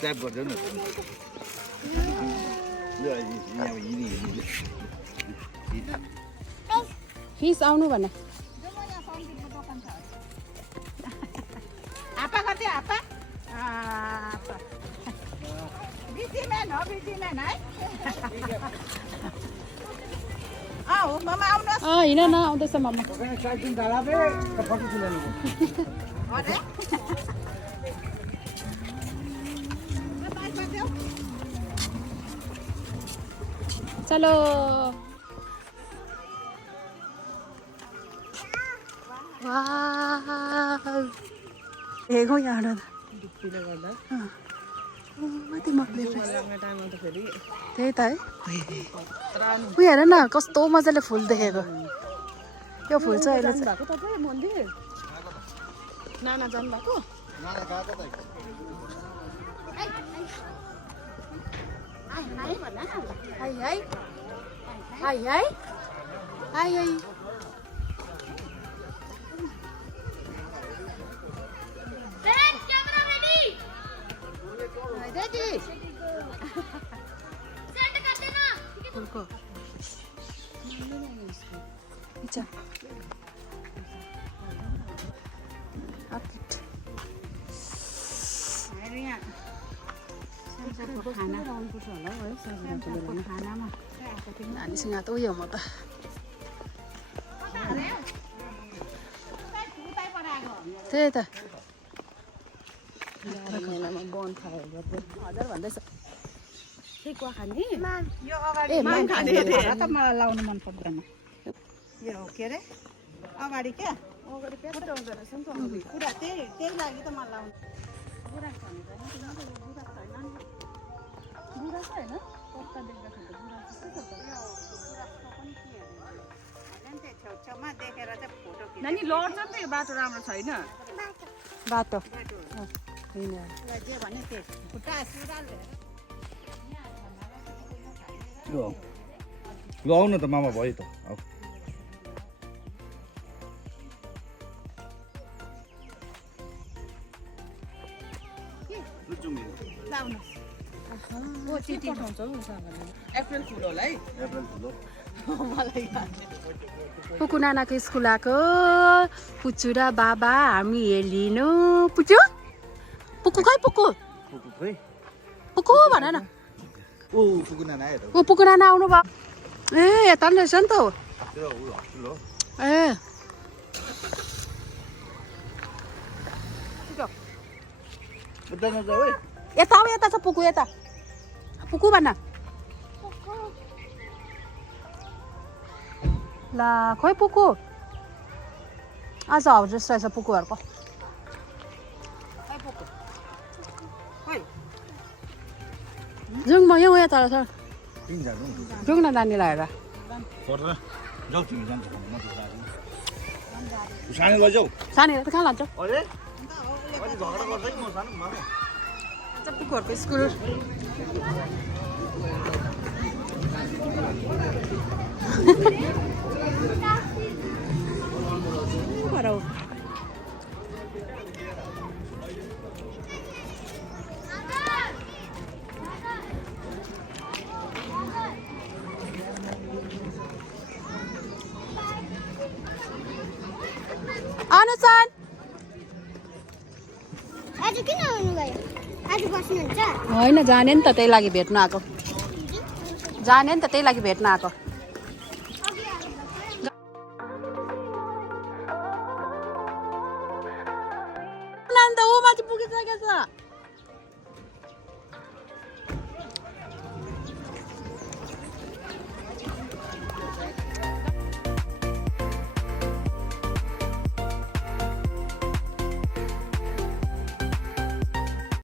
tap गरिदेऊ न fees आउनु भन आपा गर्दै आपा बिजीम्यान हो बिजीम्यान है हो मामा आउनुहोस् हिँड न आउँदैछ मामा अरे चलो हेगौँ यहाँबाट माथि मक्ले त्यही त है उयो हेर न कस्तो मजाले फुल देखेको यो फुल चाहिँ अहिले भएको तपाईँ मन्दिर नाना जानु भएको high high high high high high फुलको नानीसँग त उयो म त त्यही त बन खायो हजुर भन्दैछ के कुवा खाने यो अगाडि खाने त मलाई लाउनु मन पर्दैन यो के अरे अगाडि क्या अगाडि प्याज आउँदो रहेछ नि त पुरा त्यही लागि त मलाई लाउनु बुढा छैन बुढा छ होइन पक्का देख्दाखेरि त बुढा जस्तै छ छेउछेउमा देखेर चाहिँ फोटो खिच्नु नानी लड्छ नि त यो बाटो राम्रो छैन बाटो जे भने त्यही खुट्टा सुराल ल आउनु त मामा भयो त एप्रिल फुल होला है पुकु नानाको स्कुल आएको पुचु र बाबा हामी हेलिनु पुचु पुकु खै पुकु पुकु भन न पुकु नाना आउनु भयो ए यता नि रहेछ नि त ए यता हो यता छ पुकु यता पुकु भन ला खोइ पुकु आज हाउस रहेछ पुकुहरूको जाउँ म यहाँ यता छ जाउँ न नानीलाई हेर सानीलाई त कहाँ लान्छौ पुकुहरूको स्कुल अनुसन आज किन आउनु भयो आज बस्नुहुन्छ होइन जाने नि त त्यही लागि भेट्न आएको जाने नि त त्यही लागि भेट्न आएको ऊ माथि पुगिसकेको छ